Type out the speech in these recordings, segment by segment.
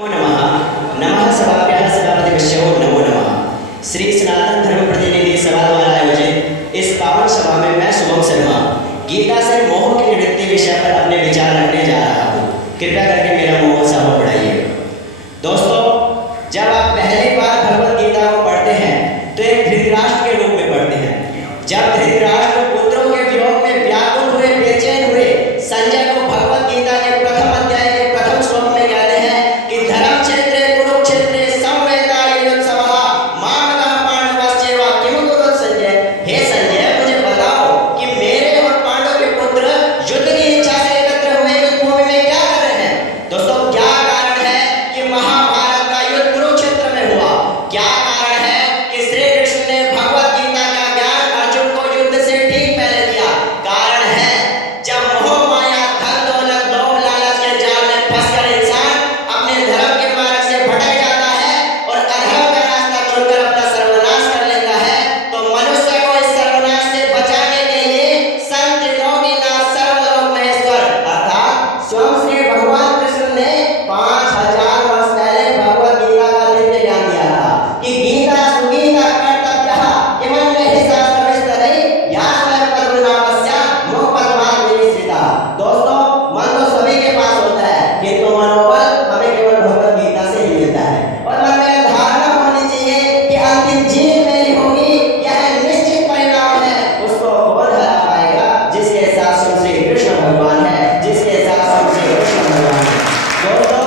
नमः नमः सभाभ्यः सभापतिभ्यो नमो नमः। श्री सनातन धर्म प्रतिनिधि सभा द्वारा आयोजित इस पावन सभा में मैं शुभम शर्मा गीता से मोह की निवृत्ति विषय पर अपने विचार रखने जा रहा हूँ। कृपया करके मेरा मोह सभा बढ़ाइए। दोस्तों, जब आप पहली बार भगवत गीता को पढ़ते हैं तो एक धृतराष्ट्र के रूप में पढ़ते हैं। जब धृतराष्ट्र पुत्रों के वियोग में व्याकुल हुए, बेचैन हुए, संजय को भगवत गीता के प्रथम अध्याय के प्रथम श्लोक में कहते हैं कि धर्म क्षेत्रे कुरुक्षेत्रे संवेदायुत्सवः मामकः पांडवश्चैव किम कुरुत संजय। हे संजय, मुझे बताओ कि मेरे और पांडव के पुत्र युद्ध की इच्छा से एकत्र हुए युद्ध भूमि में क्या कर रहे हैं। दोस्तों, क्या कारण है कि महाभारत का युद्ध कुरुक्षेत्र में हुआ? क्या कारण है कि श्री कृष्ण ने भगवत गीता का ज्ञान अर्जुन को युद्ध से ठीक पहले दिया? कारण है जब मोह माया धन दौलत लोभ लालच के जाल में फंसकर इंसान अपने धर्म के मार्ग से भटक जाता है और अधर्म का रास्ता चुनकर अपना सर्वनाश कर लेता है, तो मनुष्य को इस सर्वनाश से बचाने के लिए संत योगीनाथ सर्वलोक महेश्वर अर्थात स्वयं श्री भगवान कृष्ण ने 5000 वर्ष पहले भगवत गीता का दिव्य ज्ञान दिया था कि गीता सुगीता कर्तव्यः इमं हि शास्त्रविस्तरै या स्वयं पद्मनाभस्य मुख पद्मात् विनिश्चिता। दोस्तों, मन तो सभी के पास होता है, किंतु मनोबल हमें केवल भगवत गीता से ही मिलता है। और मन में धारणा होनी चाहिए कि अंतिम जीत मेरी होगी, यह निश्चित परिणाम है। उसको कौन हरा पाएगा? जिसके साथ श्री कृष्ण भगवान है, जिसके साथ श्री कृष्ण भगवान है। दोस्तों,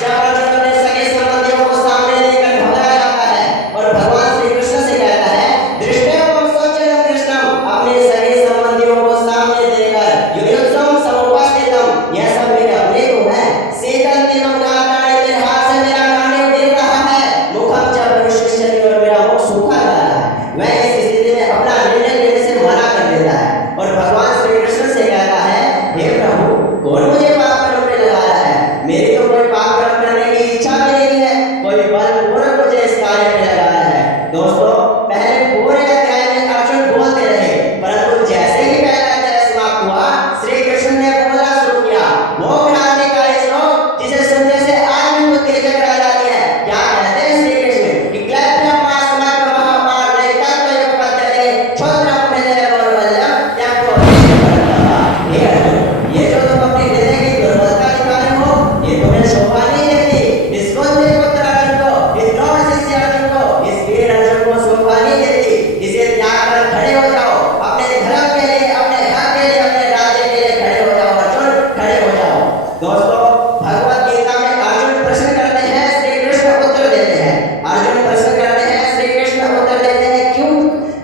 जब अर्जुन अपने सगे संबंधियों को सामने लेकर भगाया जाता है और भगवान श्री कृष्ण से कहता है दृष्टोपम स्वच्छंदम कृष्णम, अपने सगे संबंधियों को सामने देकर युयुत्सम समुपस्थितम, यह सब मेरे अपने तो हैं। सीतंतिमं नारायण, तेरे हाथ से मेरा नाण्य गिर रहा है, मुखम च प्रविष्यति, और मेरा मुख सूखा जा रहा है। वह इस स्थिति में अपना निर्णय लेने से मना कर देता है और भगवान श्री कृष्ण से कहता है हे प्रभु, कौन मुझे पाप कर्म में लगा रहा है? मेरी तो कोई पाप कर्म करने की इच्छा भी नहीं है, कोई बलपूर्वक मुझे इस कार्य में लगा रहा है। दोस्तों, पहले पूरे अध्याय में अर्जुन बोलते रहे, परंतु जैसे ही पहला अध्याय समाप्त हुआ, श्री कृष्ण ने बोलना शुरू किया। वो क्रांतिकारी श्लोक जिसे सुनने से आज भी उत्तेजक रह जाती है। क्या कहते हैं श्री कृष्ण कि क्लैप्यमास्मक महापार्थे तत्त्वयुपपद्यते क्षोत्रम हृदय दौर्बल्यम त्यक्त्वा निष्ठुरता। हे अर्जुन, ये जो तुम अपने हृदय की दुर्बलता दिखा रहे हो, ये तुम्हें शोभा नहीं देती। इस कुंती पुत्र अर्जुन को, इस द्रोण शिष्य अर्जुन को, इस वीर अर्जुन को शोभा नहीं देती। इसे त्याग कर खड़े हो जाओ, अपने धर्म के लिए, अपने हक के लिए, अपने राज्य के लिए खड़े हो जाओ। अर्जुन, खड़े हो जाओ। दोस्तों, भगवत गीता में अर्जुन प्रश्न करते हैं, श्री कृष्ण उत्तर देते हैं। अर्जुन प्रश्न करते हैं, श्री कृष्ण उत्तर देते हैं।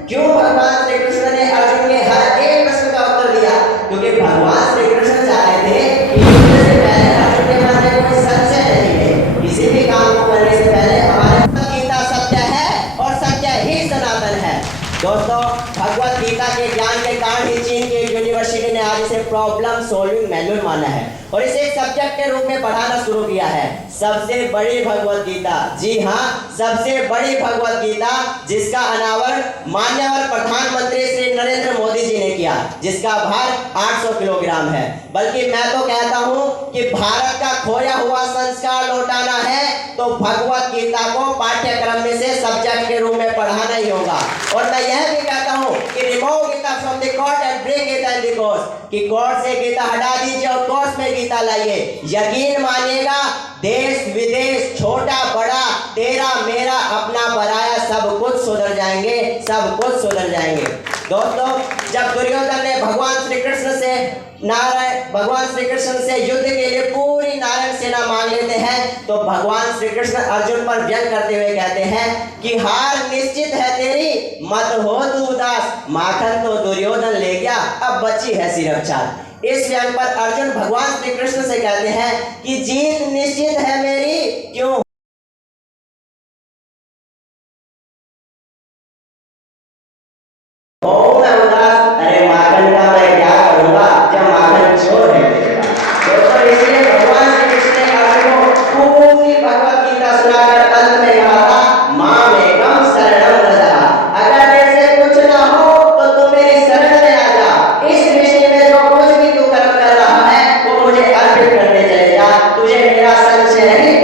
क्यों भगवान श्री कृष्ण ने अर्जुन के हर एक प्रश्न का उत्तर दिया? क्योंकि भगवान श्री कृष्ण चाहते थे कि युद्ध से पहले अर्जुन के मन में कोई संशय नहीं है। किसी भी काम को करने से पहले हमारे भगवत गीता सत्य है और सत्य ही सनातन है। दोस्तों, भगवत गीता के ज्ञान के कारण ही चीन की यूनिवर्सिटी ने आज इसे प्रॉब्लम सॉल्विंग मैनुअल माना है और इसे एक सब्जेक्ट के रूप में पढ़ाना शुरू किया है। सबसे बड़ी भगवत गीता, जी हाँ, सबसे बड़ी भगवत गीता, जिसका अनावरण माननीय प्रधानमंत्री श्री नरेंद्र मोदी जी ने किया, जिसका भार 800 किलोग्राम है। बल्कि मैं तो कहता हूँ कि भारत का खोया हुआ संस्कार लौटाना है तो भगवत गीता को पाठ्यक्रम में से सब्जेक्ट के रूप में पढ़ाना ही होगा। और मैं यह भी कहता हूँ कि remove Gita from the court and bring Gita in the course, कि कोर्ट से गीता हटा दीजिए और कोर्स में गीता लाइए। यकीन मानिएगा, देश विदेश, छोटा बड़ा, तेरा मेरा अपना पराया, सब कुछ सुधर जाएंगे, सब कुछ सुधर जाएंगे। दोस्तों, जब दुर्योधन ने भगवान श्री कृष्ण से युद्ध के लिए पूरी नारायण सेना मांग लेते हैं, तो भगवान श्री कृष्ण अर्जुन पर व्यंग करते हुए कहते हैं कि हार निश्चित है तेरी, मत हो तू उदास, माखन तो दुर्योधन ले गया, अब बची है सिर्फ छाल। इस व्यंग पर अर्जुन भगवान श्री कृष्ण से कहते हैं कि जीत निश्चित है मेरी। क्यों? मैं उदास, अरे माखन का मैं क्या करूंगा जब माखन चोर है मेरे पास। दोस्तों, इसलिए भगवान श्री कृष्ण ने अर्जुन को पूरी भगवत गीता सुनाकर अंत में कहा था मामेकम शरणं व्रज, अगर तेरे से कुछ ना हो तो तू मेरी शरण में आ जा। इस सृष्टि में जो कुछ भी तू कर्म कर रहा है वो मुझे अर्पित करने चले जा, तुझे मेरा संशय नहीं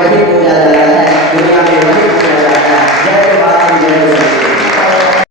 वही